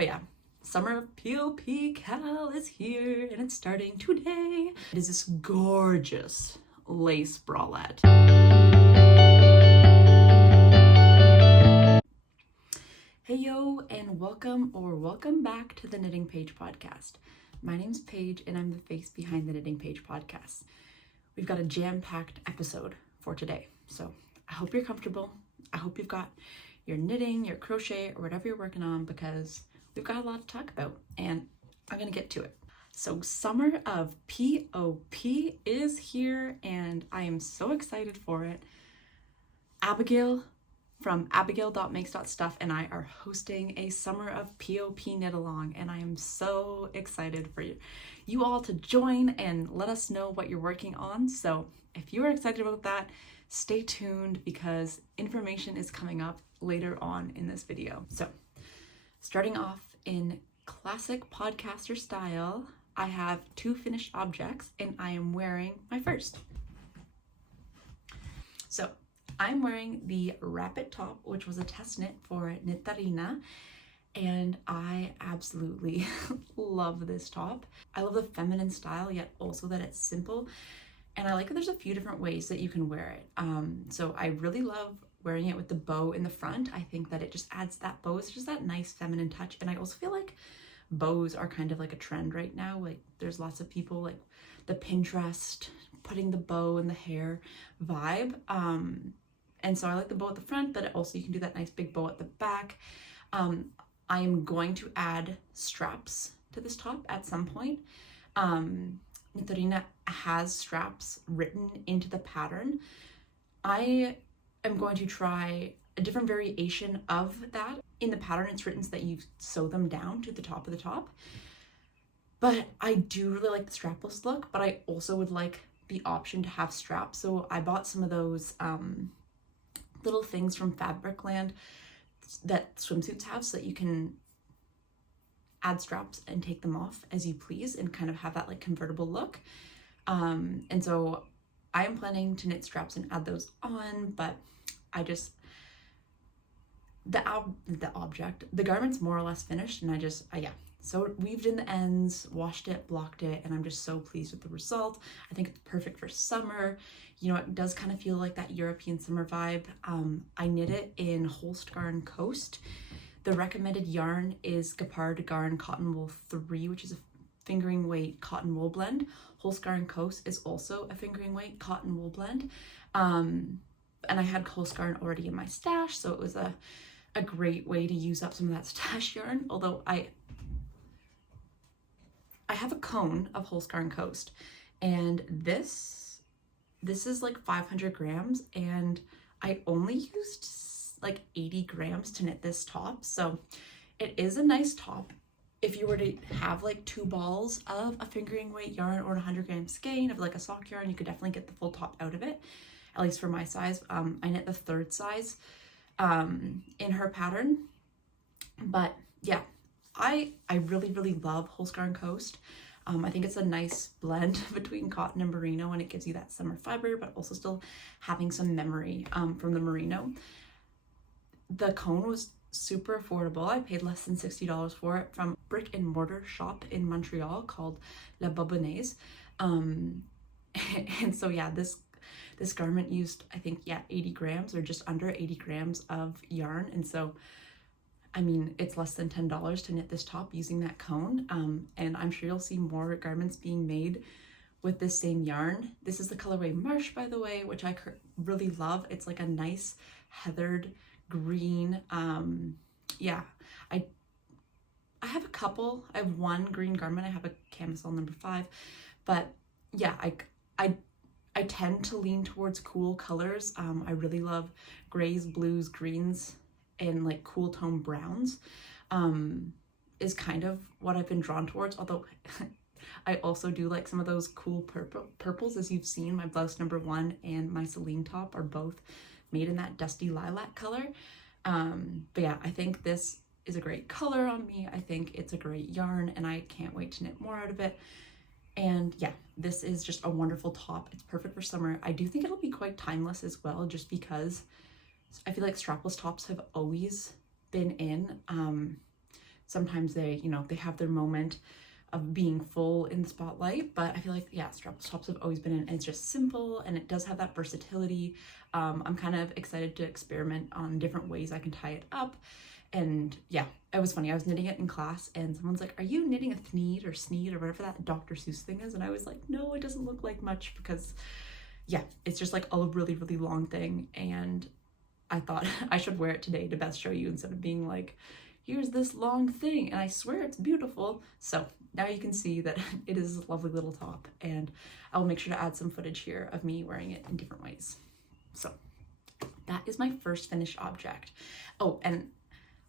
But yeah, summer of POP Cal is here and it's starting today. It is this gorgeous lace bralette. Hey yo, and welcome back to the Knitting Page podcast. My name's Paige and I'm the face behind the Knitting Page podcast. We've got a jam-packed episode for today, so I hope you're comfortable. I hope you've got your knitting, your crochet, or whatever you're working on, because we've got a lot to talk about and I'm gonna get to it. So summer of POP is here and I am so excited for it. Abigail from abigail.makes.stuff and I are hosting a summer of POP knit along, and I am so excited for you all to join and let us know what you're working on. So if you are excited about that, stay tuned because information is coming up later on in this video. So starting off in classic podcaster style, I have two finished objects and I am wearing my first. So I'm wearing the Rapid Top, which was a test knit for Knittarina, and I absolutely love this top. I love the feminine style, yet also that it's simple, and I like that there's a few different ways that you can wear it. So I really love wearing it with the bow in the front. I think that it just adds that bow. It's just that nice feminine touch, and I also feel like bows are kind of like a trend right now. Like there's lots of people like the Pinterest putting the bow in the hair vibe. And so I like the bow at the front, but also you can do that nice big bow at the back. I am going to add straps to this top at some point. Knittarina has straps written into the pattern. I am going to try a different variation of that. In the pattern, it's written so that you sew them down to the top of the top. But I do really like the strapless look, but I also would like the option to have straps. So I bought some of those little things from Fabricland that swimsuits have so that you can add straps and take them off as you please and kind of have that like convertible look. And so I am planning to knit straps and add those on, but I just, the garment's more or less finished, and so weaved in the ends, washed it, blocked it, and I'm just so pleased with the result. I think it's perfect for summer. You know, it does kind of feel like that European summer vibe. I knit it in Holst Garn Coast. The recommended yarn is Gepard Garn Cotton Wool 3, which is a fingering weight cotton wool blend. Holst Garn Coast is also a fingering weight cotton wool blend. And I had Holst Garn already in my stash, so it was a great way to use up some of that stash yarn, although I have a cone of Holst Garn Coast, and this is like 500 grams, and I only used like 80 grams to knit this top, so it is a nice top. If you were to have like 2 balls of a fingering weight yarn or 100 gram skein of like a sock yarn, you could definitely get the full top out of it, at least for my size. I knit the 3rd size in her pattern, but yeah, I really love Holst Garn Coast. I think it's a nice blend between cotton and merino, and it gives you that summer fiber, but also still having some memory from the merino. The cone was super affordable. I paid less than $60 for it from a brick and mortar shop in Montreal called La Bobonnaise. And so yeah, this garment used, I think, 80 grams or just under 80 grams of yarn. And so, I mean, it's less than $10 to knit this top using that cone. And I'm sure you'll see more garments being made with this same yarn. This is the colorway Marsh, by the way, which I really love. It's like a nice heathered green. Yeah, I have a couple. I have one green garment. I have a camisole number 5, but yeah, I tend to lean towards cool colors. I really love grays, blues, greens, and like cool tone browns is kind of what I've been drawn towards, although I also do like some of those cool purples. As you've seen, my blouse number 1 and my Celine top are both made in that dusty lilac color. But yeah, I think this is a great color on me. I think it's a great yarn and I can't wait to knit more out of it. And yeah, this is just a wonderful top. It's perfect for summer. I do think it'll be quite timeless as well, just because I feel like strapless tops have always been in. sometimes they, you know, they have their moment of being full in the spotlight, but I feel like, yeah, strapless tops have always been, and it's just simple and it does have that versatility. I'm kind of excited to experiment on different ways I can tie it up. And yeah, it was funny. I was knitting it in class and someone's like, are you knitting a thneed or sneed or whatever that Dr. Seuss thing is? And I was like, no, it doesn't look like much, because yeah, it's just like a really, really long thing. And I thought I should wear it today to best show you, instead of being like, here's this long thing and I swear it's beautiful. So now you can see that it is a lovely little top, and I'll make sure to add some footage here of me wearing it in different ways. So that is my first finished object. Oh, and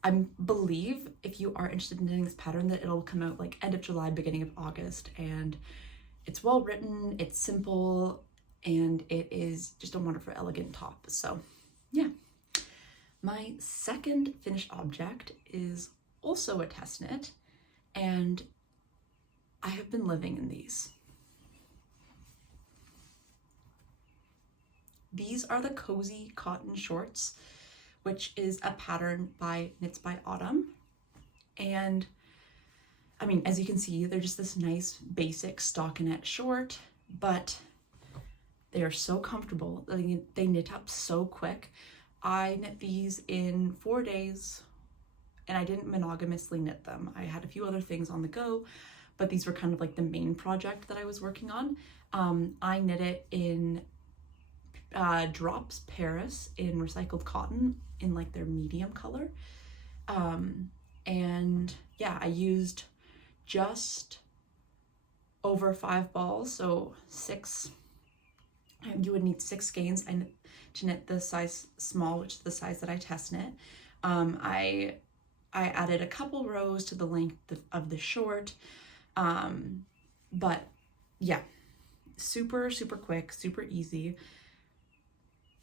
I believe if you are interested in knitting this pattern that it'll come out like end of July, beginning of August, and it's well written, it's simple, and it is just a wonderful, elegant top. So yeah. My second finished object is also a test knit, and I have been living in these. These are the Cozy Cotton Shorts, which is a pattern by Knits by Autumn. And I mean, as you can see, they're just this nice basic stockinette short, but they are so comfortable. They knit up so quick. I knit these in 4 days, and I didn't monogamously knit them. I had a few other things on the go, but these were kind of like the main project that I was working on. I knit it in Drops Paris in recycled cotton in like their medium color. And yeah, I used just over 5 balls, so 6. You would need 6 skeins to knit the size small, which is the size that I test knit. I added a couple rows to the length of the short, but yeah, super quick, super easy.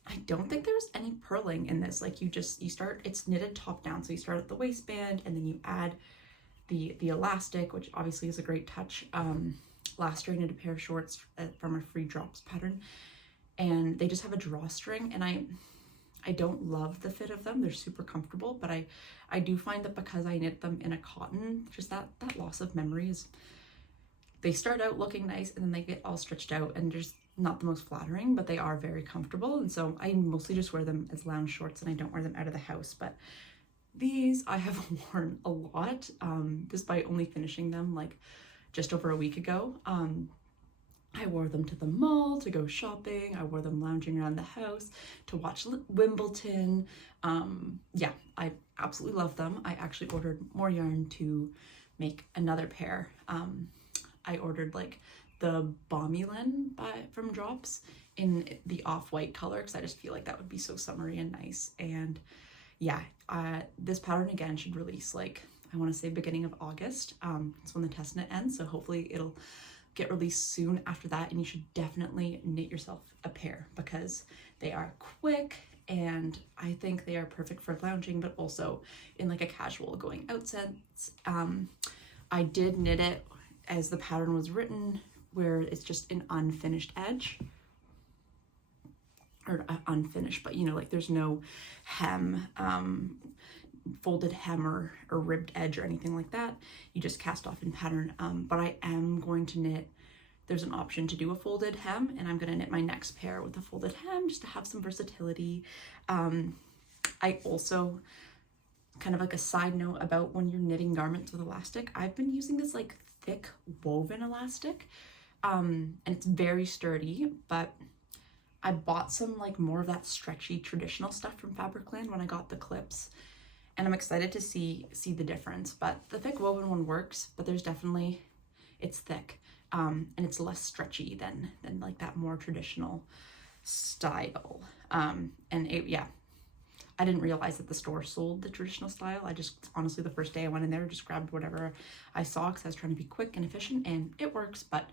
I don't think there's any purling in this. Like you start, it's knitted top down, so you start at the waistband and then you add the elastic, which obviously is a great touch. Last year I knit a pair of shorts from a free Drops pattern, and they just have a drawstring, and I don't love the fit of them. They're super comfortable, but I do find that because I knit them in a cotton, just that loss of memory is, they start out looking nice and then they get all stretched out and just not the most flattering, but they are very comfortable. And so I mostly just wear them as lounge shorts, and I don't wear them out of the house. But these I have worn a lot, despite only finishing them like just over a week ago. I wore them to the mall to go shopping. I wore them lounging around the house to watch Wimbledon. Yeah, I absolutely love them. I actually ordered more yarn to make another pair. I ordered like the Bommylin from Drops in the off-white color, because I just feel like that would be so summery and nice. And yeah, this pattern again should release like, I want to say beginning of August. It's when the test knit ends, so hopefully it'll get released soon after that, and you should definitely knit yourself a pair because they are quick, and I think they are perfect for lounging, but also in like a casual going out sense. I did knit it as the pattern was written, where it's just an unfinished edge, or unfinished, but you know, like there's no hem, folded hem or ribbed edge or anything like that. You just cast off in pattern. But I am going to knit, there's an option to do a folded hem, and I'm going to knit my next pair with a folded hem just to have some versatility. I also, kind of like a side note about when you're knitting garments with elastic, I've been using this like thick woven elastic, and it's very sturdy, but I bought some like more of that stretchy traditional stuff from Fabricland when I got the clips, and I'm excited to see the difference. But the thick woven one works, but there's definitely, it's thick, and it's less stretchy than like that more traditional style. And it, yeah, I didn't realize that the store sold the traditional style. I just, honestly, the first day I went in there, just grabbed whatever I saw because I was trying to be quick and efficient, and it works, but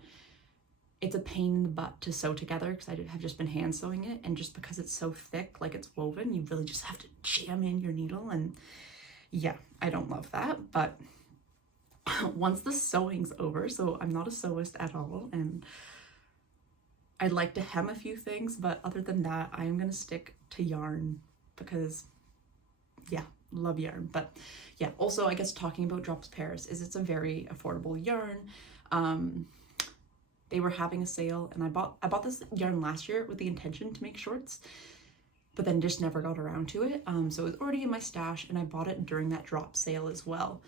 it's a pain in the butt to sew together because I have just been hand sewing it, and just because it's so thick, like it's woven, you really just have to jam in your needle, and yeah, I don't love that. But once the sewing's over, so I'm not a sewist at all, and I'd like to hem a few things, but other than that, I am gonna stick to yarn because yeah, love yarn. But yeah, also I guess talking about Drops Paris is it's a very affordable yarn. They were having a sale, and I bought this yarn last year with the intention to make shorts, but then just never got around to it. So it was already in my stash, and I bought it during that drop sale as well.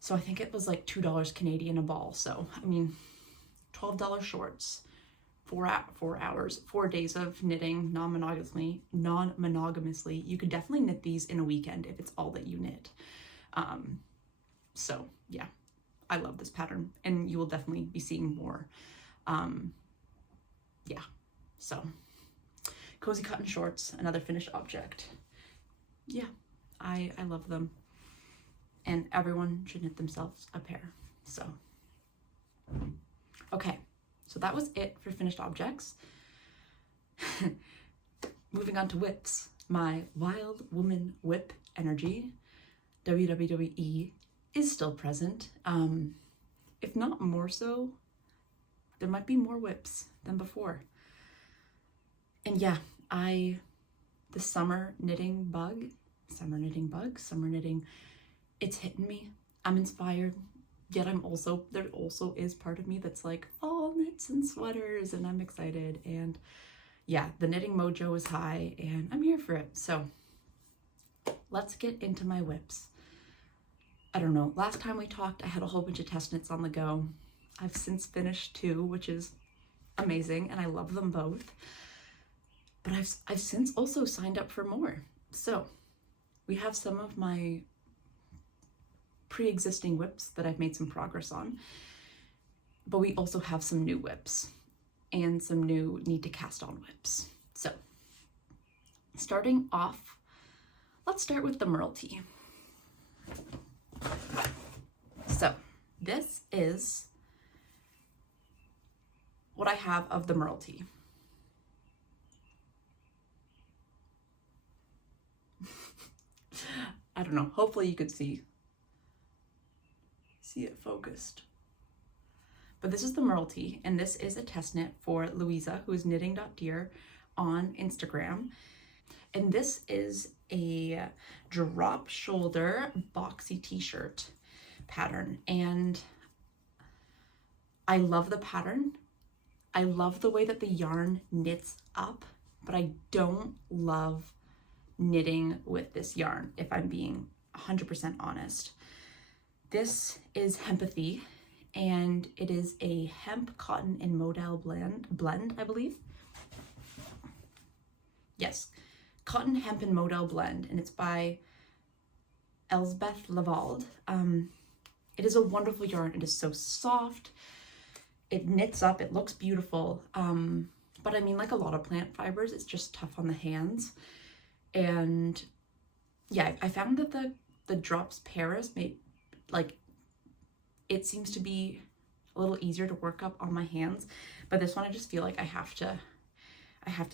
So I think it was like $2 Canadian a ball. So I mean, $12 shorts, 4 hours, 4 days of knitting non-monogamously. You could definitely knit these in a weekend if it's all that you knit. So yeah, I love this pattern, and you will definitely be seeing more. Yeah, so Cozy Cotton Shorts, another finished object. Yeah, I love them, and everyone should knit themselves a pair. So okay, so that was it for finished objects. Moving on to whips. My Wild Woman whip energy, WWE, is still present. If not more so, there might be more whips than before. And yeah, the summer knitting, it's hitting me. I'm inspired, yet there also is part of me that's like, fall knits and sweaters, and I'm excited. And yeah, the knitting mojo is high, and I'm here for it. So let's get into my whips. I don't know, last time we talked, I had a whole bunch of test knits on the go. I've since finished 2, which is amazing, and I love them both. But I've since also signed up for more. So we have some of my pre-existing whips that I've made some progress on, but we also have some new whips and some new need to cast on whips. So starting off, let's start with the Merle Tee. So this is what I have of the Merle Tee. I don't know, hopefully you could see it focused. But this is the Merle Tee, and this is a test knit for Louisa, who is knitting.dear on Instagram. And this is a drop shoulder boxy t-shirt pattern, and I love the pattern. I love the way that the yarn knits up, but I don't love knitting with this yarn, if I'm being 100% honest. This is Hempathy, and it is a hemp, cotton, and modal blend, I believe. Yes, cotton, hemp, and modal blend, and it's by Elsbeth Lavald. It is a wonderful yarn. It is so soft. It knits up. It looks beautiful. But I mean, like a lot of plant fibers, it's just tough on the hands. And yeah, I found that the Drops Paris it seems to be a little easier to work up on my hands, but this one I just feel like I have to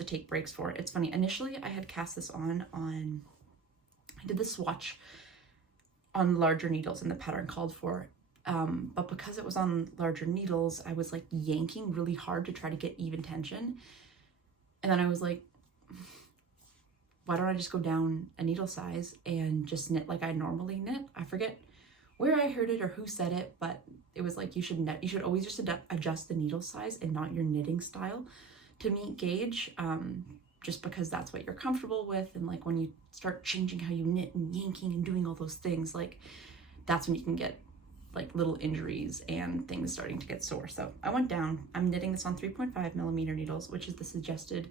take breaks for it. It's funny, initially I had cast this on I did the swatch on larger needles and the pattern called for, but because it was on larger needles, I was like yanking really hard to try to get even tension. And then I was like, why don't I just go down a needle size and just knit like I normally knit? I forget where I heard it or who said it, but it was like you should always just adjust the needle size and not your knitting style to meet gauge, just because that's what you're comfortable with. And like when you start changing how you knit and yanking and doing all those things, like that's when you can get like little injuries and things starting to get sore. So I went down. I'm knitting this on 3.5mm needles, which is the suggested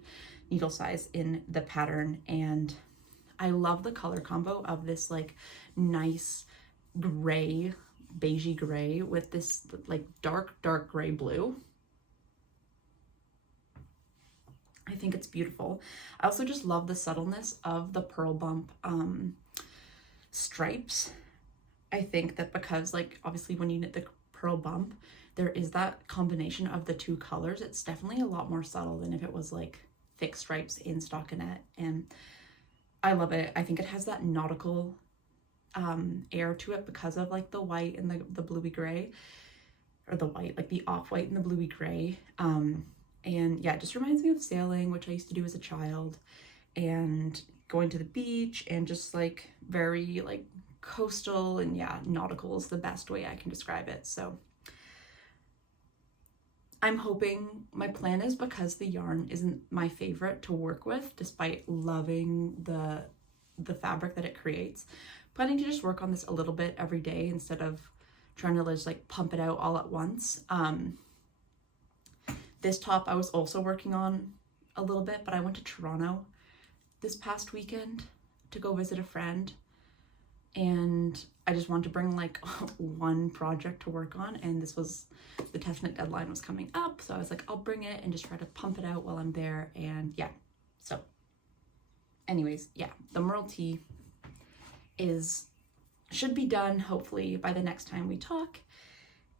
needle size in the pattern. And I love the color combo of this like nice gray, beigey gray with this like dark gray blue. I think it's beautiful. I also just love the subtleness of the Purl Bump stripes. I think that because like obviously when you knit the Purl Bump, there is that combination of the two colors. It's definitely a lot more subtle than if it was like thick stripes in stockinette, and I love it. I think it has that nautical air to it because of like the white and the bluey gray, or the white, like the off-white and the bluey gray. And yeah, it just reminds me of sailing, which I used to do as a child, and going to the beach and just like very like coastal, and yeah, nautical is the best way I can describe it. So I'm hoping, my plan is, because the yarn isn't my favorite to work with, despite loving the fabric that it creates, planning to just work on this a little bit every day instead of trying to just like pump it out all at once. This top I was also working on a little bit, but I went to Toronto this past weekend to go visit a friend, and I just wanted to bring like one project to work on, and this was, the test knit deadline was coming up, so I was like, I'll bring it and just try to pump it out while I'm there. And yeah, so anyways, yeah, the Merle tee should be done hopefully by the next time we talk,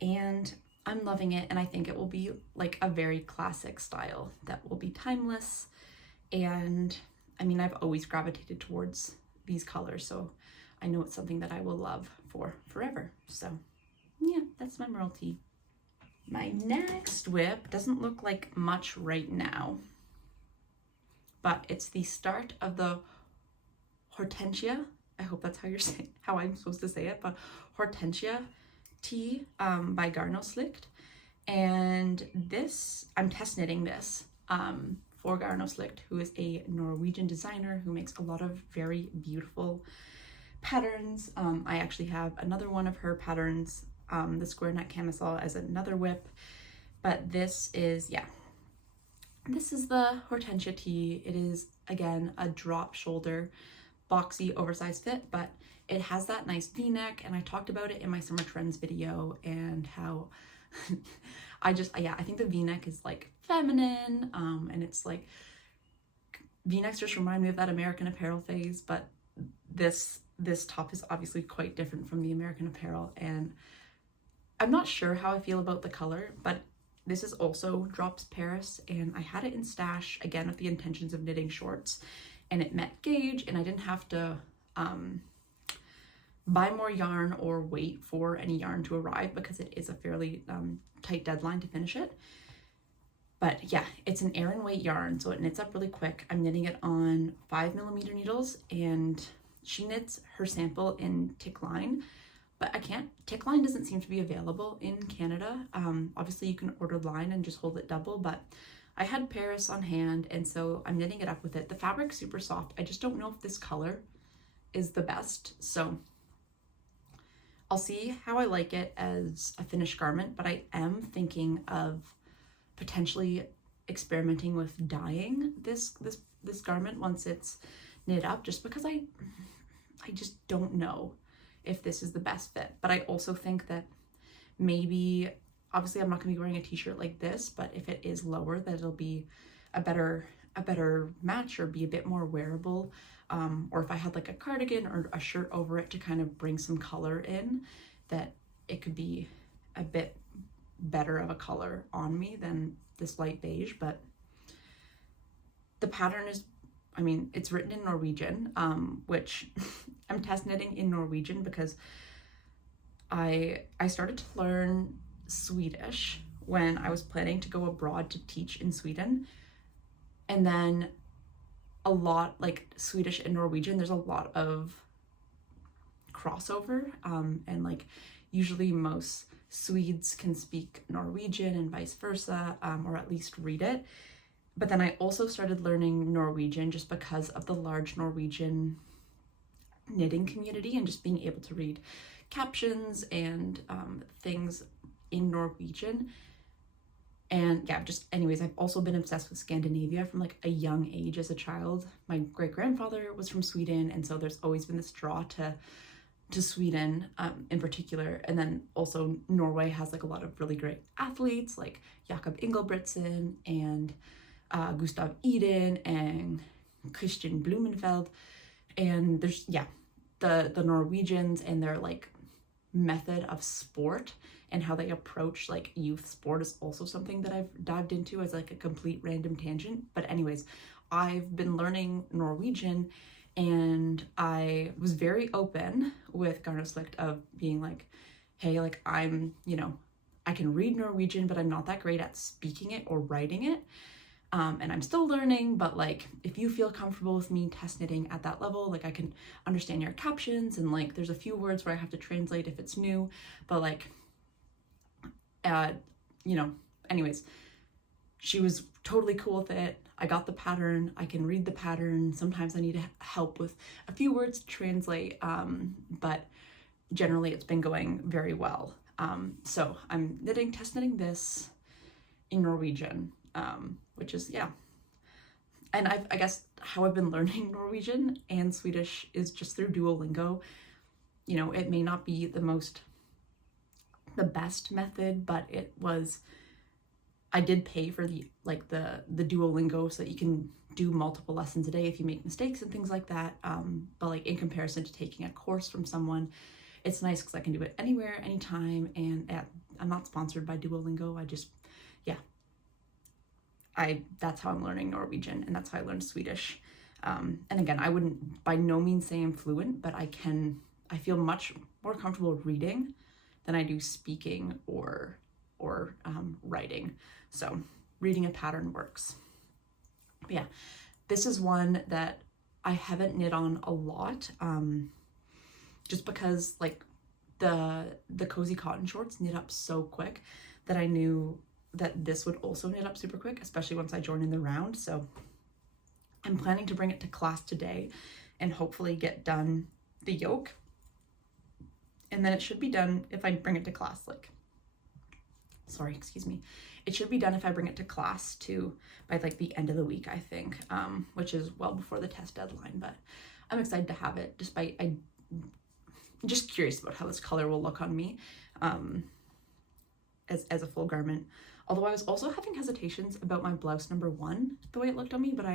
and I'm loving it, and I think it will be like a very classic style that will be timeless. And I mean, I've always gravitated towards these colors, so I know it's something that I will love for forever. So yeah, that's my Merle tee. My next WIP doesn't look like much right now, but it's the start of the Hortensia, I hope that's how I'm supposed to say it, but Hortensia tee by Garno Slikt. And this, I'm test knitting this for Garno Slikt, who is a Norwegian designer who makes a lot of very beautiful patterns. I actually have another one of her patterns, the square neck camisole, as another WIP, but this is, yeah, this is the Hortensia tee. It is, again, a drop shoulder, boxy, oversized fit, but it has that nice v-neck, and I talked about it in my summer trends video, and how I think the v-neck is like feminine, and it's like, v-necks just remind me of that American Apparel phase, but this top is obviously quite different from the American Apparel, and I'm not sure how I feel about the color, but this is also Drops Paris, and I had it in stash, again, with the intentions of knitting shorts, and it met gauge, and I didn't have to buy more yarn or wait for any yarn to arrive, because it is a fairly tight deadline to finish it. But yeah, it's an Aran weight yarn, so it knits up really quick. I'm knitting it on 5mm needles, and she knits her sample in Tickline, but Tickline doesn't seem to be available in Canada. Obviously you can order line and just hold it double, but I had Paris on hand, and so I'm knitting it up with it. The fabric's super soft. I just don't know if this color is the best, so I'll see how I like it as a finished garment, but I am thinking of potentially experimenting with dyeing this garment once it's knit up, just because I just don't know if this is the best fit. But I also think that maybe, obviously I'm not going to be wearing a t-shirt like this, but if it is lower, that it'll be a better match, or be a bit more wearable, or if I had like a cardigan or a shirt over it to kind of bring some color in, that it could be a bit better of a color on me than this light beige. But the pattern is, I mean, it's written in Norwegian, which I'm test knitting in Norwegian because I started to learn Swedish when I was planning to go abroad to teach in Sweden. And then a lot, like Swedish and Norwegian, there's a lot of crossover, and like usually most Swedes can speak Norwegian and vice versa, or at least read it. But then I also started learning Norwegian just because of the large Norwegian knitting community, and just being able to read captions and things in Norwegian. And yeah, just anyways, I've also been obsessed with Scandinavia from like a young age as a child. My great-grandfather was from Sweden, and so there's always been this draw to Sweden in particular. And then also Norway has like a lot of really great athletes like Jakob Ingebrigtsen and Gustav Iden and Christian Blumenfeld. And there's, yeah, the Norwegians and their like method of sport and how they approach like youth sport is also something that I've dived into as like a complete random tangent. But anyways, I've been learning Norwegian, and I was very open with Garno Slikt of being like, hey, like I'm, you know, I can read Norwegian, but I'm not that great at speaking it or writing it. And I'm still learning, but like if you feel comfortable with me test knitting at that level, like I can understand your captions, and like there's a few words where I have to translate if it's new, but like you know, anyways, she was totally cool with it. I got the pattern, I can read the pattern. Sometimes I need help with a few words to translate, but generally it's been going very well. So I'm test knitting this in Norwegian, which is, yeah. And I guess how I've been learning Norwegian and Swedish is just through Duolingo. You know, it may not be the best method, but I did pay for the Duolingo so that you can do multiple lessons a day if you make mistakes and things like that. But like in comparison to taking a course from someone, it's nice because I can do it anywhere, anytime, and I'm not sponsored by Duolingo. That's how I'm learning Norwegian, and that's how I learned Swedish. And again, I wouldn't by no means say I'm fluent, but I feel much more comfortable reading than I do speaking or writing. So reading a pattern works. But yeah, this is one that I haven't knit on a lot, just because like the cozy cotton shorts knit up so quick that I knew that this would also knit up super quick, especially once I join in the round. So I'm planning to bring it to class today and hopefully get done the yoke. And then it should be done if I bring it to class, it should be done if I bring it to class too by like the end of the week, I think, which is well before the test deadline. But I'm excited to have it, I'm just curious about how this color will look on me as a full garment. Although I was also having hesitations about my blouse number 1, the way it looked on me, but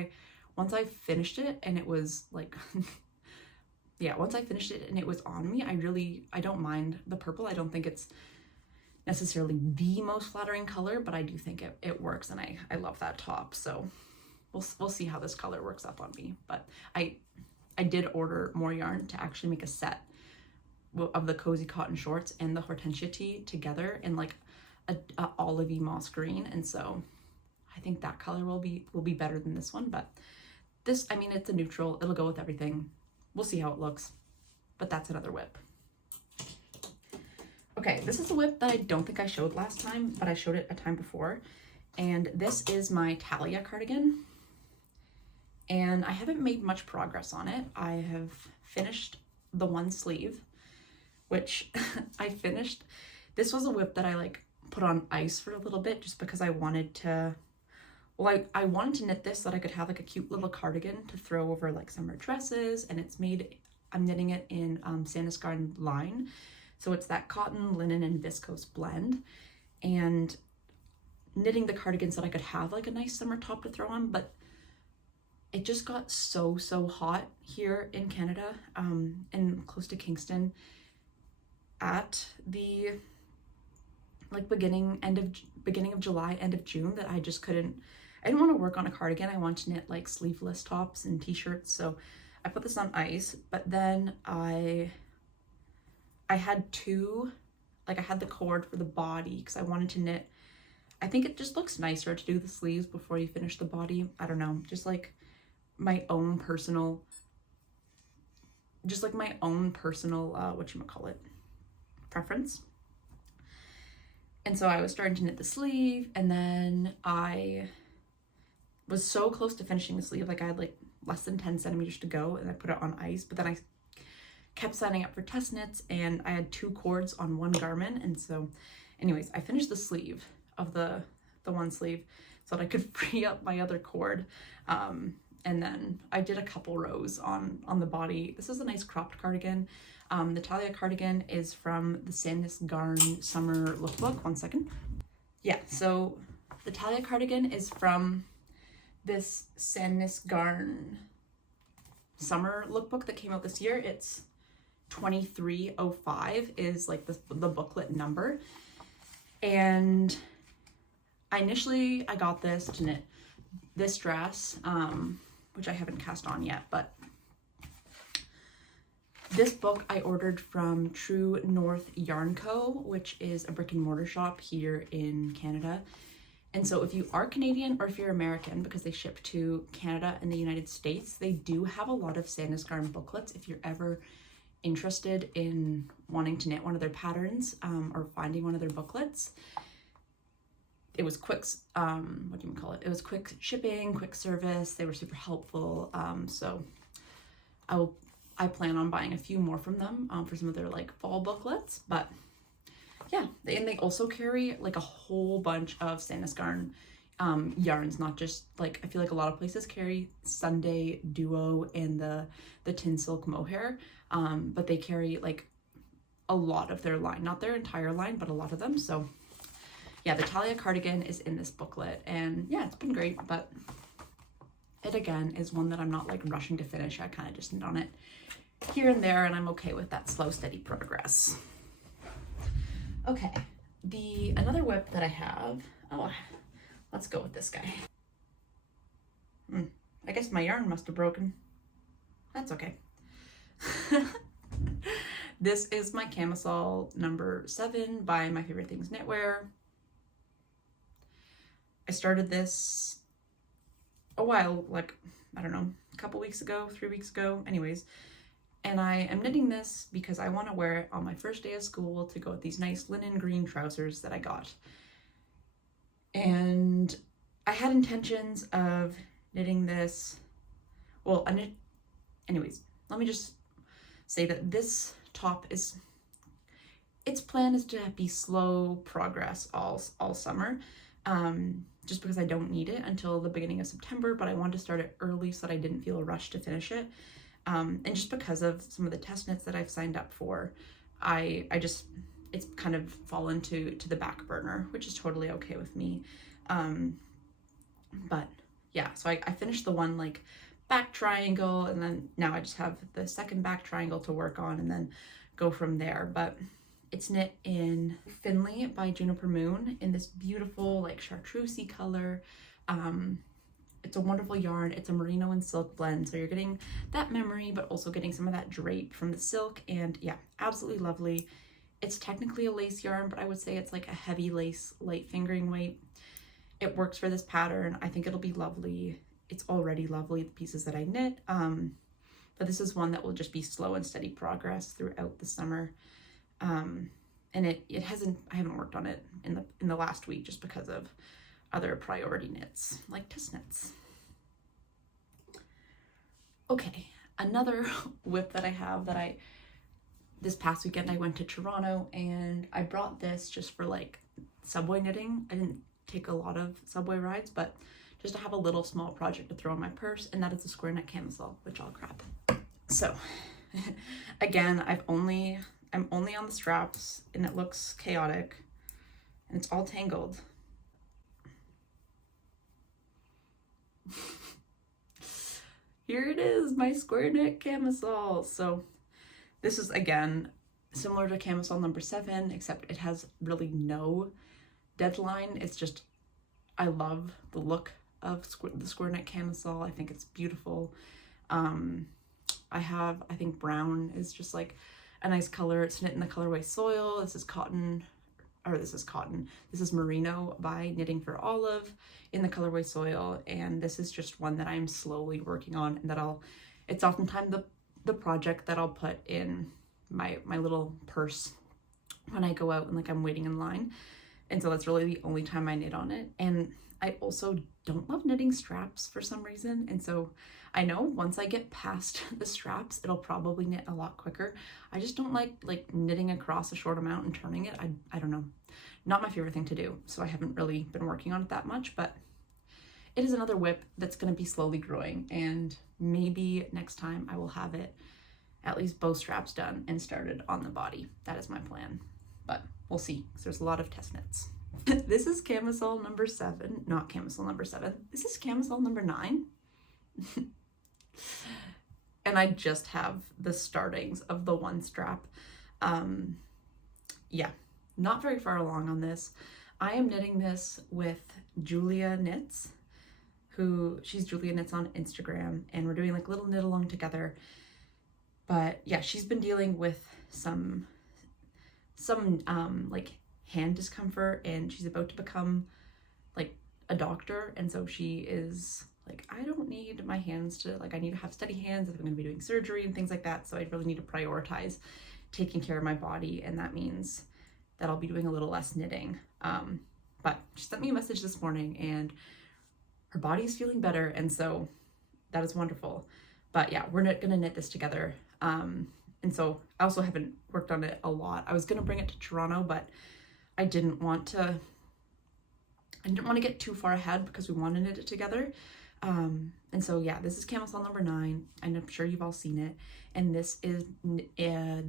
once I finished it and it was like, yeah, once I finished it and it was on me, I don't mind the purple. I don't think it's necessarily the most flattering color, but I do think it works, and I love that top. So we'll see how this color works up on me. But I did order more yarn to actually make a set of the cozy cotton shorts and the hortensia tee together in like a olivey moss green, and so I think that color will be better than this one. But this, I mean, it's a neutral, it'll go with everything. We'll see how it looks, but that's another whip. Okay, this is a whip that I don't think I showed last time, but I showed it a time before, and this is my Talia cardigan, and I haven't made much progress on it. I have finished the one sleeve, which I finished. This was a whip that I like put on ice for a little bit just because I wanted to, well, I wanted to knit this so that I could have like a cute little cardigan to throw over like summer dresses, and I'm knitting it in Sandnes Garn line. So it's that cotton, linen, and viscose blend, and knitting the cardigan so that I could have like a nice summer top to throw on. But it just got so hot here in Canada, and close to Kingston at the like beginning of July, end of June, that I just couldn't. I didn't want to work on a cardigan. I wanted to knit like sleeveless tops and t-shirts, so I put this on ice. But then I had I had the cord for the body because I wanted to knit. I think it just looks nicer to do the sleeves before you finish the body. I don't know, just like my own personal whatchamacallit, preference. And so I was starting to knit the sleeve, and then I was so close to finishing the sleeve, like I had like less than 10 centimeters to go, and I put it on ice. But then I kept signing up for test knits, and I had 2 cords on one garment, and so anyways, I finished the sleeve of the one sleeve so that I could free up my other cord, and then I did a couple rows on the body. This is a nice cropped cardigan. The Talia cardigan is from the Sandnes Garn Summer Lookbook. One second. Yeah, so the Talia cardigan is from this Sandnes Garn Summer Lookbook that came out this year. It's 2305 is like the booklet number. And I got this to knit this dress, which I haven't cast on yet, but this book I ordered from True North Yarn Co., which is a brick and mortar shop here in Canada. And so if you are Canadian or if you're American, because they ship to Canada and the United States, they do have a lot of Sandnesgarn booklets if you're ever interested in wanting to knit one of their patterns or finding one of their booklets. It was quick, what do you call it? It was quick shipping, quick service. They were super helpful. So I plan on buying a few more from them for some of their like fall booklets. But yeah, and they also carry like a whole bunch of Sandnesgarn yarns, not just like, I feel like a lot of places carry Sunday Duo and the Tin Silk Mohair, but they carry like a lot of their line, not their entire line, but a lot of them. So yeah, the Talia cardigan is in this booklet, and yeah, it's been great, but it again is one that I'm not like rushing to finish. I kind of just knit on it here and there, and I'm okay with that slow, steady progress. Okay, another WIP that I have, oh, let's go with this guy. I guess my yarn must have broken. That's okay. This is my camisole number 7 by My Favorite Things Knitwear. I started this a while, like, I don't know, a couple weeks ago, 3 weeks ago, anyways. And I am knitting this because I want to wear it on my first day of school to go with these nice linen green trousers that I got. And I had intentions of knitting this, well, anyways, let me just say that this top is, its plan is to be slow progress all summer. Just because I don't need it until the beginning of September, but I wanted to start it early so that I didn't feel a rush to finish it. And just because of some of the test knits that I've signed up for, it's kind of fallen to the back burner, which is totally okay with me. But yeah, so I finished the one like back triangle, and then now I just have the second back triangle to work on and then go from there. But it's knit in Finley by Juniper Moon in this beautiful like chartreusey color. It's a wonderful yarn. It's a merino and silk blend, so you're getting that memory but also getting some of that drape from the silk, and yeah, absolutely lovely. It's technically a lace yarn, but I would say it's like a heavy lace, light fingering weight. It works for this pattern. I think it'll be lovely. It's already lovely, the pieces that I knit, but this is one that will just be slow and steady progress throughout the summer. And I haven't worked on it in the last week just because of other priority knits like test knits. Okay, another WIP that I have that this past weekend I went to Toronto and I brought this just for like subway knitting. I didn't take a lot of subway rides, but just to have a little small project to throw in my purse, and that is a square neck camisole, which I'll grab. So again, I'm only on the straps and it looks chaotic and it's all tangled. Here it is, my square neck camisole. So this is again similar to camisole number 7, except it has really no deadline. It's just, I love the look of the square neck camisole. I think it's beautiful. I think brown is just like a nice color. It's knit in the colorway Soil. This is Merino by Knitting for Olive in the colorway Soil, and this is just one that I'm slowly working on, and that it's oftentimes the project that I'll put in my little purse when I go out and like I'm waiting in line. And so that's really the only time I knit on it. And I also don't love knitting straps for some reason, and so I know once I get past the straps it'll probably knit a lot quicker. I just don't like knitting across a short amount and turning it. I don't know, not my favorite thing to do, so I haven't really been working on it that much. But it is another WIP that's going to be slowly growing, and maybe next time I will have it at least both straps done and started on the body. That is my plan, but we'll see because there's a lot of test knits. This is camisole number 7, not camisole number 7. This is camisole number 9. And I just have the startings of the one strap. Yeah, not very far along on this. I am knitting this with Julia Knits, she's Julia Knits on Instagram, and we're doing like little knit along together. But yeah, she's been dealing with some like hand discomfort, and she's about to become like a doctor, and so she is like, I don't need my hands to, like, I need to have steady hands if I'm going to be doing surgery and things like that. So I really need to prioritize taking care of my body, and that means that I'll be doing a little less knitting. But she sent me a message this morning and her body's feeling better, and so that is wonderful. But yeah, we're not gonna knit this together. And so I also haven't worked on it a lot. I was gonna bring it to Toronto, but I didn't want to get too far ahead because we want to knit it together. And so yeah, this is camisole number 9, and I'm sure you've all seen it. And this is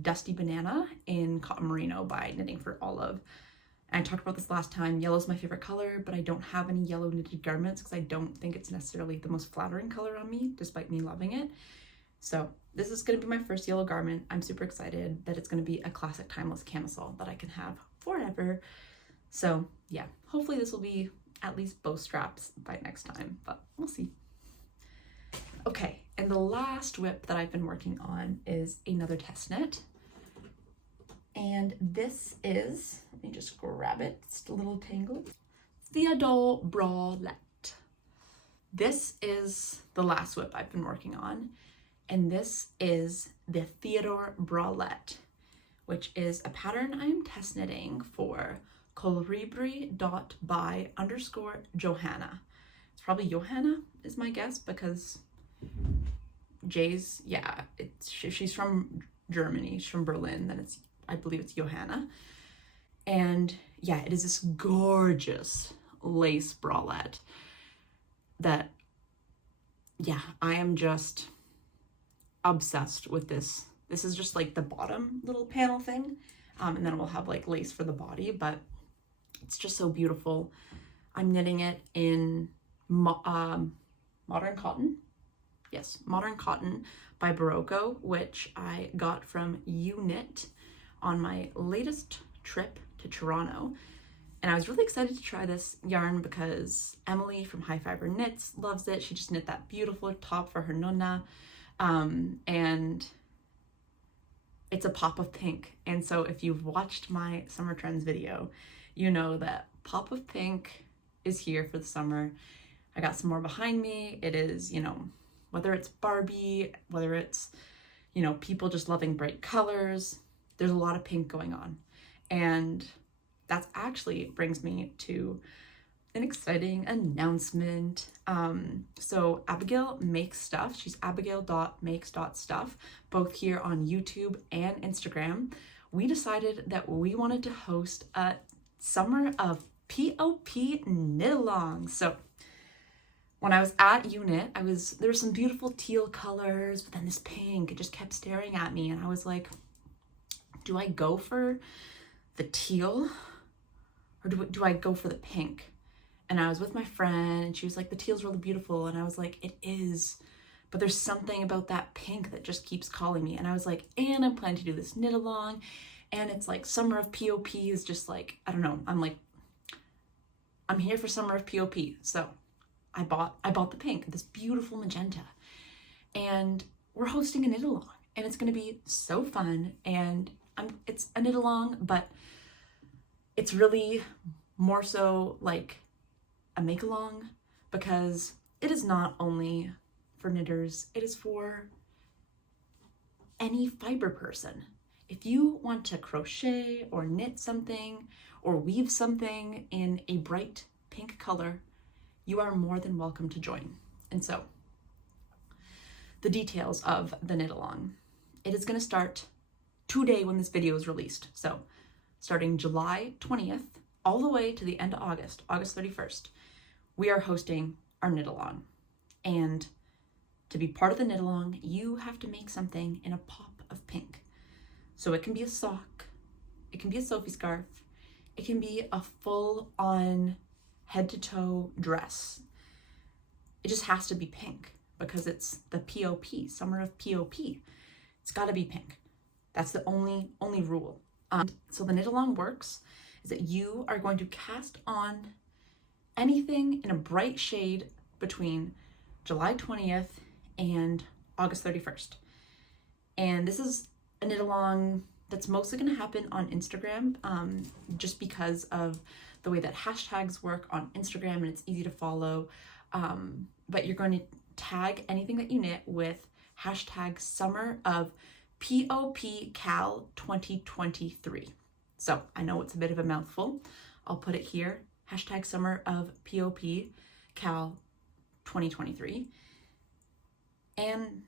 Dusty Banana in Cotton Merino by Knitting for Olive. And I talked about this last time. Yellow's my favorite color, but I don't have any yellow knitted garments because I don't think it's necessarily the most flattering color on me, despite me loving it. So this is going to be my first yellow garment. I'm super excited that it's going to be a classic timeless camisole that I can have forever. So yeah, hopefully this will be at least bow straps by next time, but we'll see. Okay, and the last WIP that I've been working on is another test knit. And this is, let me just grab it, it's a little tangled. Theodore Bralette. This is the last WIP I've been working on, and this is the Theodore Bralette, which is a pattern I'm test knitting for colibri.by_Johanna. It's probably Johanna is my guess, because Jay's, yeah, she's from Germany, she's from Berlin, then I believe it's Johanna. And yeah, it is this gorgeous lace bralette that, yeah, I am just obsessed with this. This is just like the bottom little panel thing, and then we'll have like lace for the body, but it's just so beautiful. I'm knitting it in Modern Cotton. Yes, Modern Cotton by Barocco, which I got from UKnit on my latest trip to Toronto. And I was really excited to try this yarn because Emily from High Fiber Knits loves it. She just knit that beautiful top for her nonna. And it's a pop of pink. And so if you've watched my summer trends video, you know that pop of pink is here for the summer. I got some more behind me. It is, you know, whether it's Barbie, whether it's, you know, people just loving bright colors, there's a lot of pink going on. And that actually brings me to an exciting announcement. So Abigail Makes Stuff, she's abigail.makes.stuff, both here on YouTube and Instagram. We decided that we wanted to host a summer of POP knit-alongs. So when I was at UKnit, there were some beautiful teal colors, but then this pink, it just kept staring at me, and I was like, do I go for the teal or do I go for the pink? And I was with my friend and she was like, the teal's really beautiful. And I was like, it is, but there's something about that pink that just keeps calling me. And I was like, and I'm planning to do this knit along, and it's like summer of POP is just like, I don't know. I'm like, I'm here for summer of POP. So I bought the pink, this beautiful magenta, and we're hosting a knit along, and it's going to be so fun. And it's a knit along, but it's really more so like a make along, because it is not only for knitters, it is for any fiber person. If you want to crochet or knit something or weave something in a bright pink color, you are more than welcome to join. And so the details of the knit along. It is going to start today when this video is released. So starting July 20th all the way to the end of August, August 31st, we are hosting our knit along. And to be part of the knit along, you have to make something in a pop of pink. So it can be a sock, it can be a Sophie scarf, it can be a full-on head-to-toe dress. It just has to be pink because it's the POP, summer of POP. It's got to be pink. That's the only rule. So the knit along works is that you are going to cast on anything in a bright shade between July 20th and August 31st. And this is a knit along That's mostly going to happen on Instagram, just because of the way that hashtags work on Instagram and it's easy to follow. But you're going to tag anything that you knit with hashtag summer of POPCal 2023. So I know it's a bit of a mouthful. I'll put it here, hashtag summer of POPCal 2023. And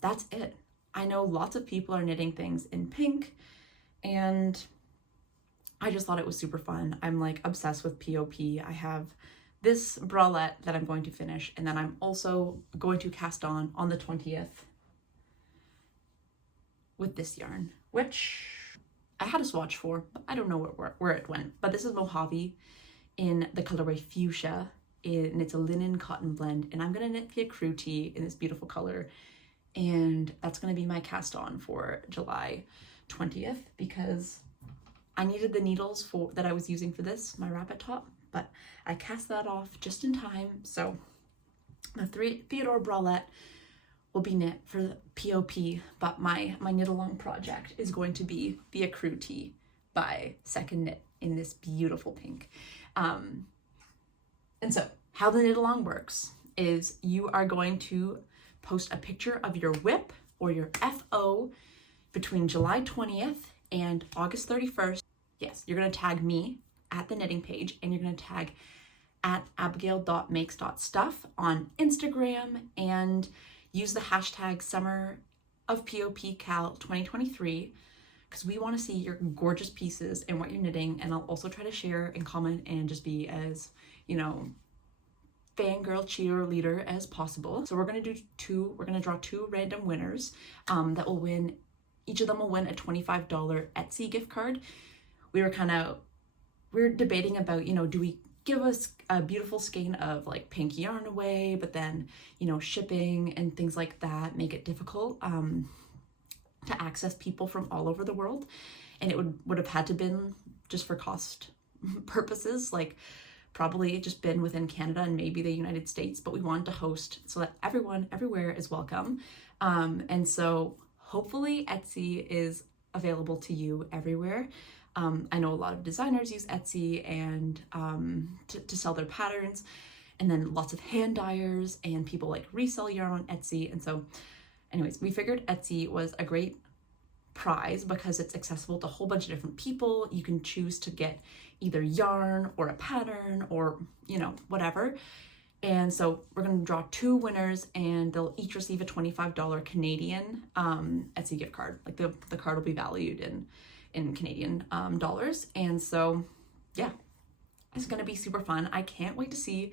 that's it. I know lots of people are knitting things in pink, and I just thought it was super fun. I'm like obsessed with POP. I have this bralette that I'm going to finish, and then I'm also going to cast on the 20th with this yarn, which I had a swatch for, but I don't know where it went. But this is Mojave in the colorway Fuchsia, and it's a linen cotton blend, and I'm gonna knit the Ecru tee in this beautiful color, and that's gonna be my cast on for July 20th because I needed the needles that I was using for this, my rabbit top, but I cast that off just in time. So the Theodore bralette will be knit for the POP, but my knit along project is going to be the Ecru tee by Second Knit in this beautiful pink. And so how the knit along works is you are going to post a picture of your WIP or your FO between July 20th and August 31st. Yes, you're going to tag me at the knitting page, and you're going to tag at abigail.makes.stuff on Instagram and use the hashtag summer of POPCal 2023 because we want to see your gorgeous pieces and what you're knitting. And I'll also try to share and comment and just be as, you know, fangirl cheerleader as possible. So we're going to draw two random winners that will win. Each of them will win a $25 Etsy gift card. We were debating about, you know, do we give us a beautiful skein of like pink yarn away, but then, you know, shipping and things like that make it difficult to access people from all over the world. And it would have had to been just for cost purposes, like probably just been within Canada and maybe the United States, but we wanted to host so that everyone everywhere is welcome. And so hopefully Etsy is available to you everywhere. I know a lot of designers use Etsy and to sell their patterns, and then lots of hand dyers and people like resell yarn on Etsy. And so anyways, we figured Etsy was a great prize because it's accessible to a whole bunch of different people. You can choose to get either yarn or a pattern or, you know, whatever. And so we're going to draw two winners, and they'll each receive a $25 Canadian Etsy gift card. Like the card will be valued in Canadian dollars. And so yeah, it's going to be super fun. I can't wait to see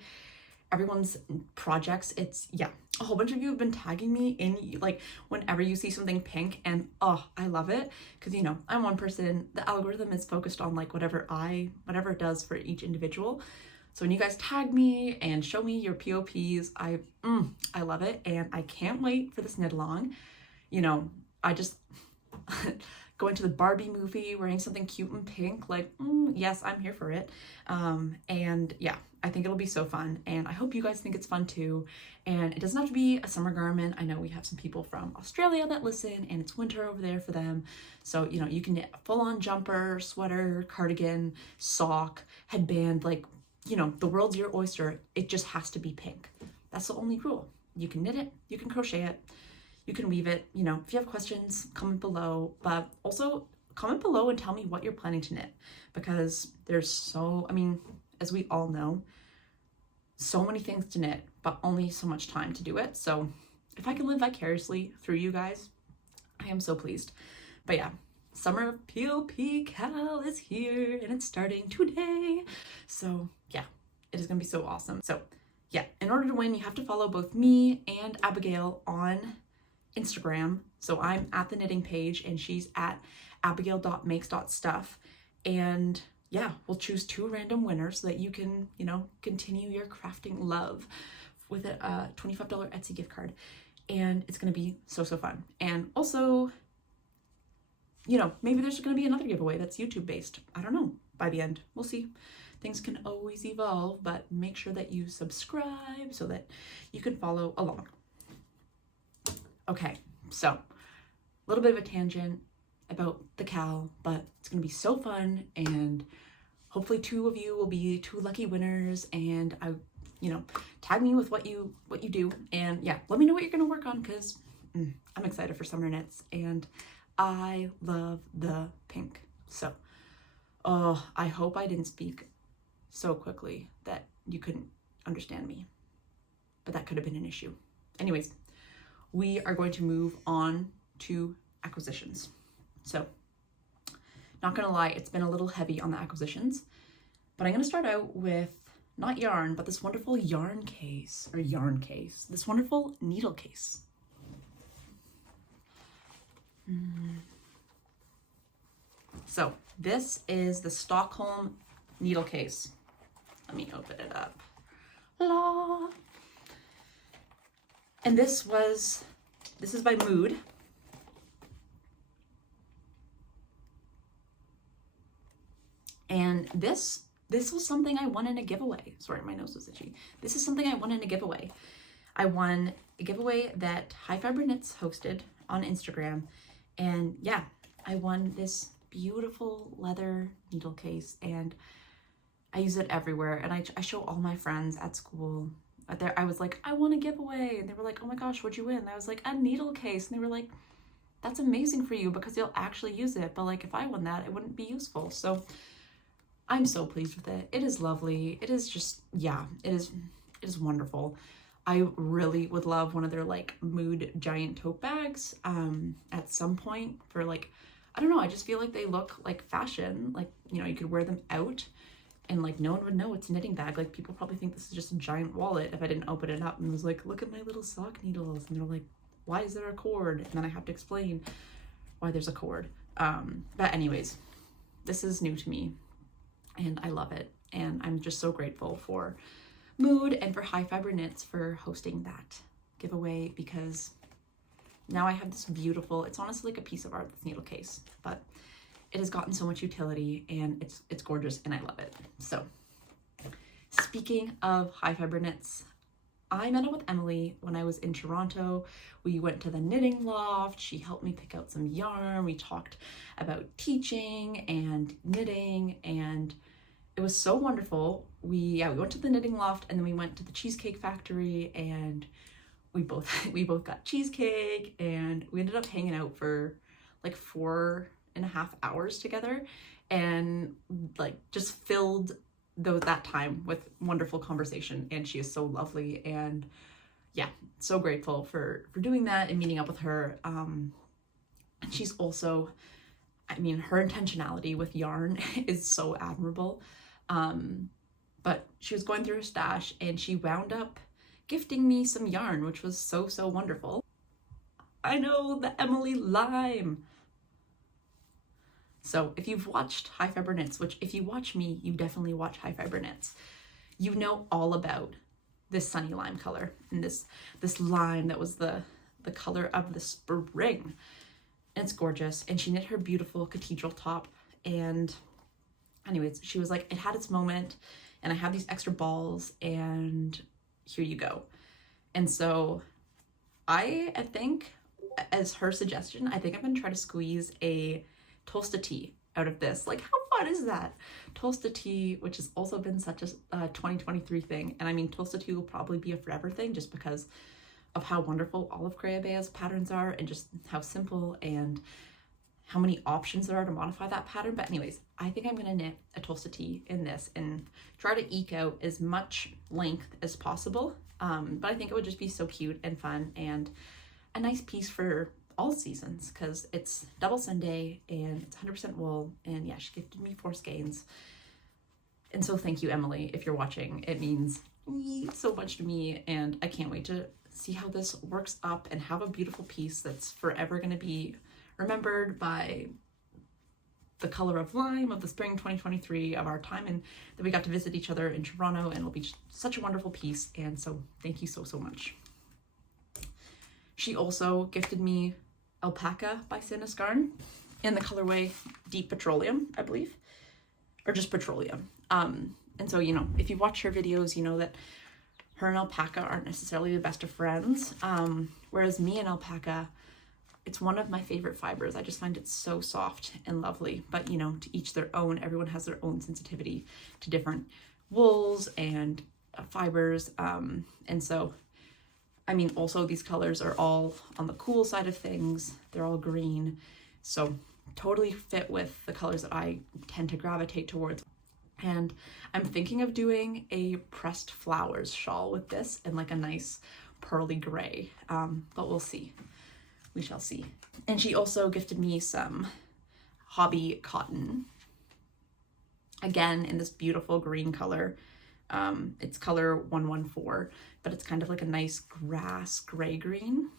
everyone's projects. It's, yeah, a whole bunch of you have been tagging me in, like, whenever you see something pink, and oh, I love it because, you know, I'm one person. The algorithm is focused on like whatever it does for each individual. So when you guys tag me and show me your POPs, I love it, and I can't wait for this knit along. You know, I just going to the Barbie movie wearing something cute and pink, like, yes, I'm here for it. And yeah, I think it'll be so fun, and I hope you guys think it's fun too. And it doesn't have to be a summer garment. I know we have some people from Australia that listen, and it's winter over there for them. So, you know, you can knit a full-on jumper, sweater, cardigan, sock, headband, like, you know, the world's your oyster. It just has to be pink. That's the only rule. You can knit it, you can crochet it, you can weave it. You know, if you have questions, comment below, but also comment below and tell me what you're planning to knit, because there's I mean, as we all know, so many things to knit, but only so much time to do it. So if I can live vicariously through you guys, I am so pleased. But yeah, summer of POPCal is here, and it's starting today. So yeah, it is gonna be so awesome. So yeah, in order to win, you have to follow both me and Abigail on Instagram. So I'm at the knitting page, and she's at abigail.makes.stuff. And yeah, we'll choose two random winners so that you can, you know, continue your crafting love with a $25 Etsy gift card. And it's going to be so fun. And also, you know, maybe there's going to be another giveaway that's YouTube based. I don't know. By the end, we'll see. Things can always evolve, but make sure that you subscribe so that you can follow along. Okay, so a little bit of a tangent. about the Cal, but it's gonna be so fun, and hopefully 2 of you will be 2 lucky winners, and tag me with what you do, and yeah, let me know what you're gonna work on, because I'm excited for summer knits, and I love the pink. So, oh, I hope I didn't speak so quickly that you couldn't understand me, but that could have been an issue. Anyways, we are going to move on to acquisitions. So, not gonna lie, it's been a little heavy on the acquisitions, but I'm gonna start out with not yarn, but this wonderful this wonderful needle case. So this is the Stockholm needle case. Let me open it up. La. And this is by Mood. And this was something I won in a giveaway. Sorry, my nose was itchy. This is something I won in a giveaway. I won a giveaway that High Fiber Knits hosted on Instagram. And yeah, I won this beautiful leather needle case, and I use it everywhere. And I show all my friends at school. I was like, I won a giveaway. And they were like, oh my gosh, what'd you win? And I was like, a needle case. And they were like, that's amazing for you because you'll actually use it. But like, if I won that, it wouldn't be useful. So I'm so pleased with it. It is lovely. It is just, yeah, it is wonderful. I really would love one of their like Mood giant tote bags at some point for like, I don't know, I just feel like they look like fashion. Like, you could wear them out and like no one would know it's a knitting bag. Like people probably think this is just a giant wallet if I didn't open it up and was like, look at my little sock needles. And they're like, why is there a cord? And then I have to explain why there's a cord. But anyways, this is new to me and I love it. And I'm just so grateful for Mood and for High Fiber Knits for hosting that giveaway, because now I have this beautiful, it's honestly like a piece of art, this needle case, but it has gotten so much utility and it's gorgeous and I love it. So speaking of High Fiber Knits, I met up with Emily when I was in Toronto. We went to the knitting loft. She helped me pick out some yarn. We talked about teaching and knitting, and it was so wonderful. We went to the knitting loft, and then we went to the Cheesecake Factory, and we both got cheesecake, and we ended up hanging out for like 4.5 hours together, and like just filled that time with wonderful conversation. And she is so lovely, and yeah, so grateful for doing that and meeting up with her. And she's also, I mean, her intentionality with yarn is so admirable. But she was going through her stash and she wound up gifting me some yarn, which was so wonderful. I know, the Emily Lime. So if you've watched High Fiber Knits, which if you watch me, you definitely watch High Fiber Knits, you know all about this sunny lime color and this lime that was the color of the spring. And it's gorgeous. And she knit her beautiful cathedral top. And anyways, she was like, it had its moment and I have these extra balls and here you go. And so I think, as her suggestion, I think I'm gonna try to squeeze a Tolsta tea out of this. Like, how fun is that? Tolsta tea, which has also been such a 2023 thing. And I mean, Tolsta tea will probably be a forever thing just because of how wonderful all of Creabea's patterns are and just how simple and how many options there are to modify that pattern. But anyways, I think I'm gonna knit a Tolsta tea in this and try to eke out as much length as possible. But I think it would just be so cute and fun and a nice piece for all seasons, because it's double Sunday and it's 100% wool. And yeah, she gifted me 4 skeins. And so thank you, Emily, if you're watching. It means so much to me, and I can't wait to see how this works up and have a beautiful piece that's forever going to be remembered by the color of lime of the spring 2023 of our time, and that we got to visit each other in Toronto, and it'll be such a wonderful piece. And so thank you so much. She also gifted me Alpaca by Santa's Garn in the colorway Deep Petroleum, I believe, or just Petroleum. And so, you know, if you watch her videos, you know that her and Alpaca aren't necessarily the best of friends, whereas me and Alpaca it's one of my favorite fibers. I just find it so soft and lovely, but you know, to each their own. Everyone has their own sensitivity to different wools and fibers. And so, I mean, also these colors are all on the cool side of things. They're all green. So totally fit with the colors that I tend to gravitate towards. And I'm thinking of doing a pressed flowers shawl with this in like a nice pearly gray, but we'll see. We shall see. And she also gifted me some hobby cotton, again in this beautiful green color. It's color 114, but it's kind of like a nice grass gray green.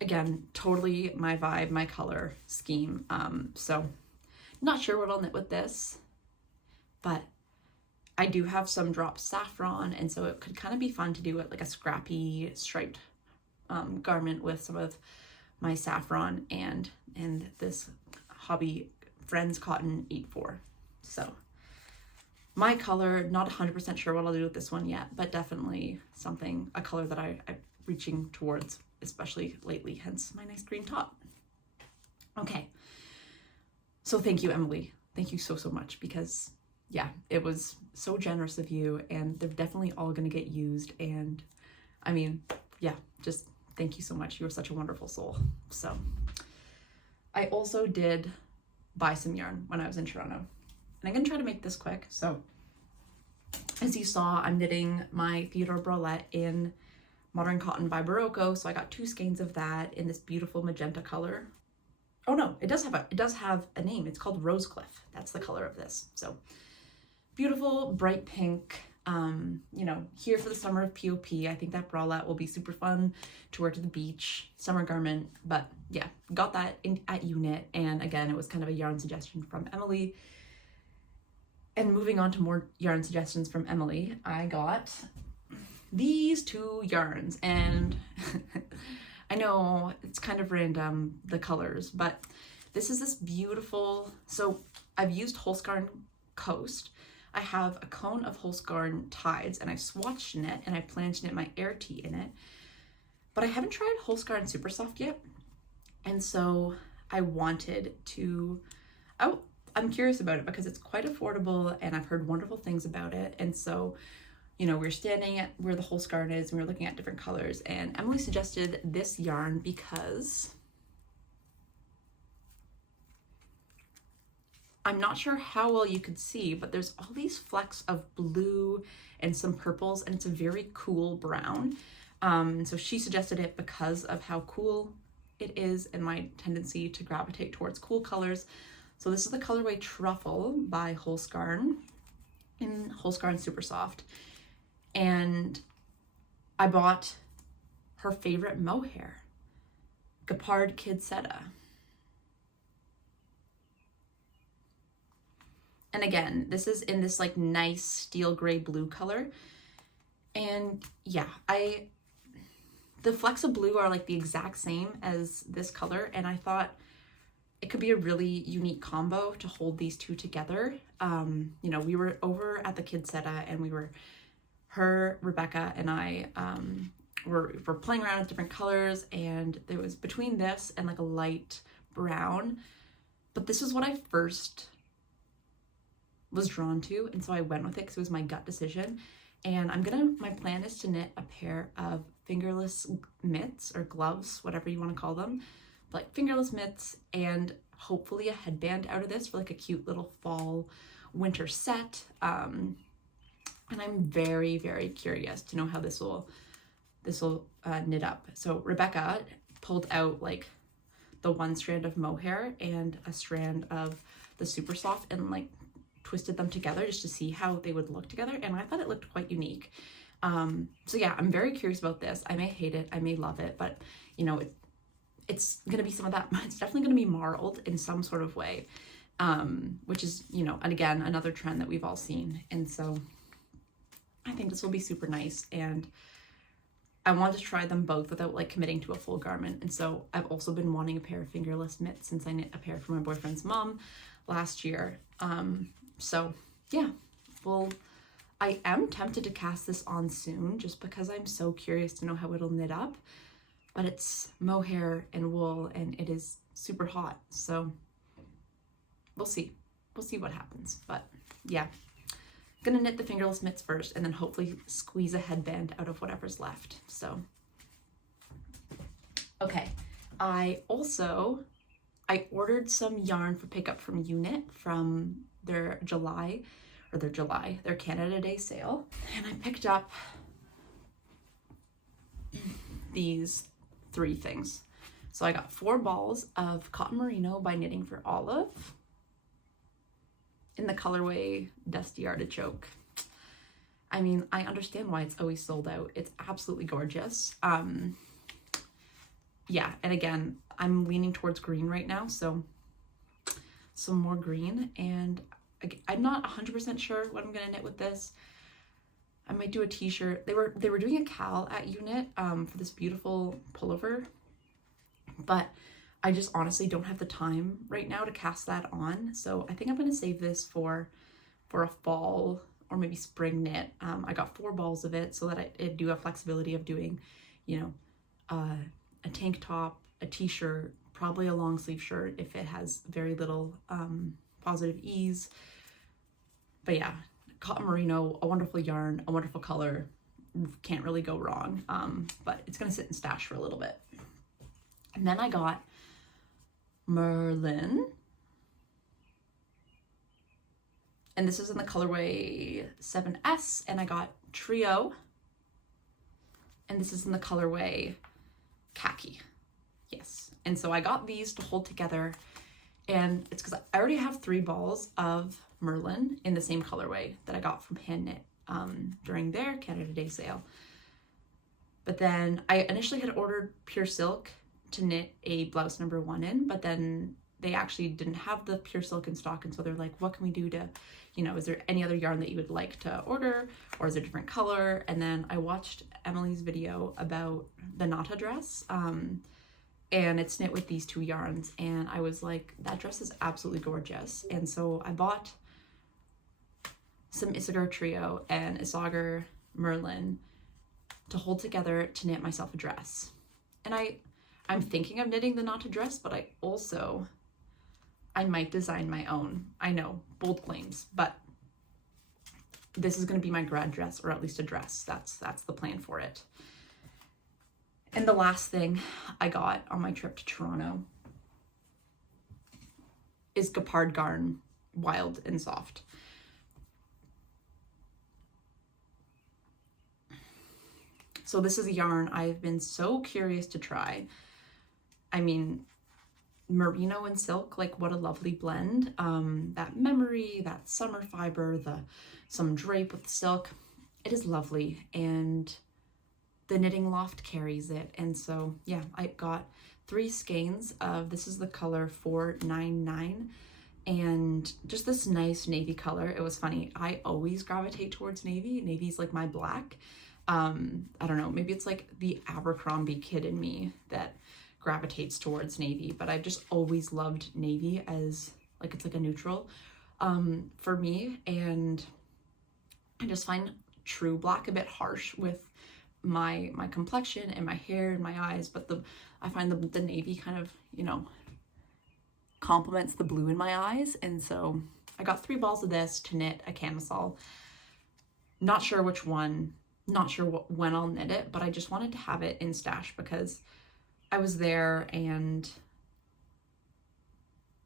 Again, totally my vibe, my color scheme. So not sure what I'll knit with this, but I do have some dropped saffron, and so it could kind of be fun to do it like a scrappy striped garment with some of my saffron and this Hobby Friends Cotton 8-4. So my color, not 100% sure what I'll do with this one yet, but definitely something, a color that I'm reaching towards, especially lately, hence my nice green top. Okay, so thank you, Emily. Thank you so much, because yeah, it was so generous of you, and they're definitely all gonna get used. And I mean, yeah, just thank you so much. You were such a wonderful soul. So I also did buy some yarn when I was in Toronto, and I'm gonna try to make this quick. So as you saw, I'm knitting my Theodore Bralette in Modern Cotton by Barocco. So I got 2 skeins of that in this beautiful magenta color. Oh no, it does have a name. It's called Rosecliff. That's the color of this. So beautiful bright pink. You know, here for the summer of POP. I think that bralette will be super fun to wear to the beach, summer garment. But yeah, got that at Unit, and again, it was kind of a yarn suggestion from Emily. And moving on to more yarn suggestions from Emily, I got these 2 yarns, and I know it's kind of random, the colors, but this is this beautiful, so I've used Holskarn Coast. I have a cone of Holskarn Tides, and I swatched knit, and I plan to knit my Air Tee in it, but I haven't tried Holskarn Super Soft yet, and so I wanted to, I'm curious about it because it's quite affordable, and I've heard wonderful things about it. And so, you know, we're standing at where the Holskarn is, and we're looking at different colors, and Emily suggested this yarn because I'm not sure how well you could see, but there's all these flecks of blue and some purples, and it's a very cool brown. So she suggested it because of how cool it is and my tendency to gravitate towards cool colors. So this is the colorway Truffle by Holskarn in Holskarn Super Soft. And I bought her favorite mohair, Gepard Kidsetta. And again, this is in this like nice steel gray blue color. And yeah, the flecks of blue are like the exact same as this color, and I thought it could be a really unique combo to hold these 2 together. You know, we were over at the Kidsetta, and Rebecca and I were playing around with different colors, and there was between this and like a light brown, but this is what I first was drawn to, and so I went with it because it was my gut decision. And my plan is to knit a pair of fingerless mitts or gloves, whatever you want to call them, but like fingerless mitts, and hopefully a headband out of this for like a cute little fall winter set. And I'm very, very curious to know how this will knit up. So Rebecca pulled out like the 1 strand of mohair and a strand of the Super Soft, and like twisted them together just to see how they would look together, and I thought it looked quite unique. So yeah, I'm very curious about this. I may hate it, I may love it, but you know, it's gonna be some of that. It's definitely gonna be marled in some sort of way, which is, you know, and again, another trend that we've all seen. And so I think this will be super nice, and I want to try them both without like committing to a full garment. And so I've also been wanting a pair of fingerless mitts since I knit a pair for my boyfriend's mom last year. So yeah, I am tempted to cast this on soon just because I'm so curious to know how it'll knit up. but it's mohair and wool and it is super hot. So we'll see. We'll see what happens. But yeah, gonna knit the fingerless mitts first and then hopefully squeeze a headband out of whatever's left. So, okay. I ordered some yarn for pickup from Unit from their Canada Day sale. And I picked up these 3 things. So I got 4 balls of cotton merino by Knitting for Olive in the colorway Dusty Artichoke. I mean, I understand why it's always sold out. It's absolutely gorgeous. Yeah, and again, I'm leaning towards green right now, so some more green. And I'm not 100% sure what I'm gonna knit with this. I might do a t-shirt. They were doing a cal at Unit for this beautiful pullover, but I just honestly don't have the time right now to cast that on. So I think I'm gonna save this for a fall or maybe spring knit. I got 4 balls of it so that I do have flexibility of doing, you know, a tank top, a t-shirt, probably a long sleeve shirt if it has very little positive ease. But yeah, cotton merino, a wonderful yarn, a wonderful color, can't really go wrong. But it's gonna sit in stash for a little bit. And then I got Merlin, and this is in the colorway 7S, and I got Trio, and this is in the colorway Khaki. Yes, and so I got these to hold together, and it's because I already have 3 balls of Merlin in the same colorway that I got from Hand Knit during their Canada Day sale. But then I initially had ordered Pure Silk to knit a blouse number 1 in, but then they actually didn't have the Pure Silk in stock, and so they're like, what can we do to, you know, is there any other yarn that you would like to order, or is it a different color? And then I watched Emily's video about the Nata dress, and it's knit with these 2 yarns, and I was like, that dress is absolutely gorgeous. And so I bought some Isagar Trio and Isagar Merlin to hold together to knit myself a dress. And I'm thinking of knitting the Nata dress, but I might design my own. I know, bold claims, but this is going to be my grad dress, or at least a dress. That's the plan for it. And the last thing I got on my trip to Toronto is Gapard Garn Wild and Soft. So this is a yarn I've been so curious to try. I mean, merino and silk, like what a lovely blend. That memory, that summer fiber, some drape with the silk, it is lovely, and the Knitting Loft carries it. And so yeah, I got 3 skeins of, this is the color 499, and just this nice navy color. It was funny, I always gravitate towards navy. Navy's like my black. I don't know, maybe it's like the Abercrombie kid in me that gravitates towards navy, but I've just always loved navy as like, it's like a neutral for me. And I just find true black a bit harsh with my complexion and my hair and my eyes, but I find the navy kind of, you know, complements the blue in my eyes. And so I got 3 balls of this to knit a camisole. Not sure which one, not sure when I'll knit it, but I just wanted to have it in stash because I was there, and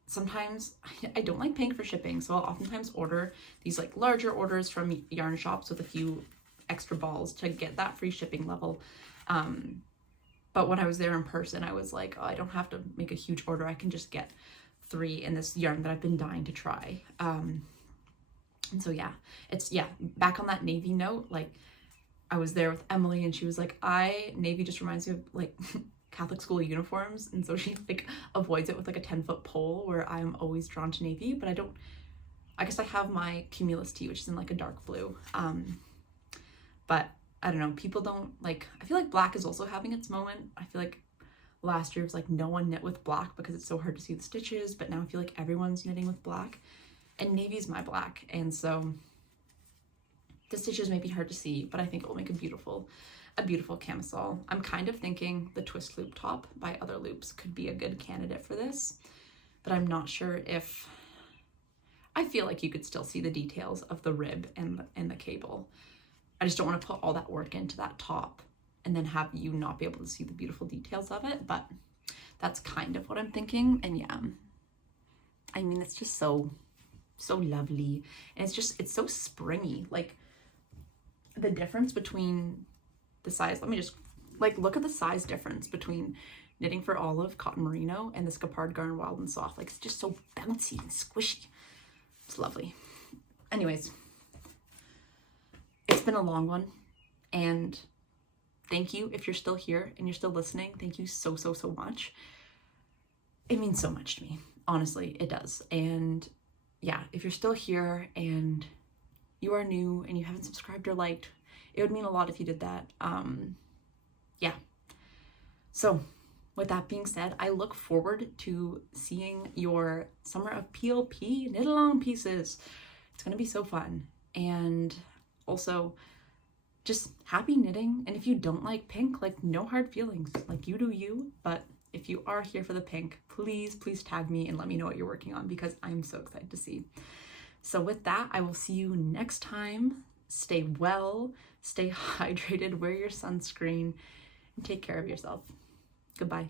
sometimes I don't like paying for shipping, so I'll oftentimes order these like larger orders from yarn shops with a few extra balls to get that free shipping level. But when I was there in person, I was like, oh, I don't have to make a huge order. I can just get 3 in this yarn that I've been dying to try. And so yeah, back on that navy note, like I was there with Emily and she was like, navy just reminds me of like Catholic school uniforms, and so she like avoids it with like a 10-foot pole, where I'm always drawn to navy. But I guess I have my Cumulus tee, which is in like a dark blue, but I don't know, people don't like, I feel like black is also having its moment. I feel like last year was like no one knit with black because it's so hard to see the stitches, but now I feel like everyone's knitting with black, and navy's my black. And so The stitches may be hard to see, but I think it will make a beautiful camisole. I'm kind of thinking the twist loop top by Other Loops could be a good candidate for this, but I'm not sure if, I feel like you could still see the details of the rib and the cable. I just don't want to put all that work into that top and then have you not be able to see the beautiful details of it, but that's kind of what I'm thinking. And yeah, I mean, it's just so lovely. And it's so springy. Like the difference between the size, let me just like look at the size difference between Knitting for Olive Cotton Merino and the Scapard Garn Wild and Soft. Like it's just so bouncy and squishy. It's lovely. Anyways, it's been a long one, and thank you if you're still here and you're still listening. Thank you so much. It means so much to me. Honestly, it does. And yeah, if you're still here and you are new and you haven't subscribed or liked, it would mean a lot if you did that. Yeah. So with that being said, I look forward to seeing your Summer of PLP knit along pieces. It's gonna be so fun. And also just happy knitting. And if you don't like pink, like no hard feelings, like you do you. But if you are here for the pink, please tag me and let me know what you're working on, because I'm so excited to see. So with that, I will see you next time. Stay well, stay hydrated, wear your sunscreen, and take care of yourself. Goodbye.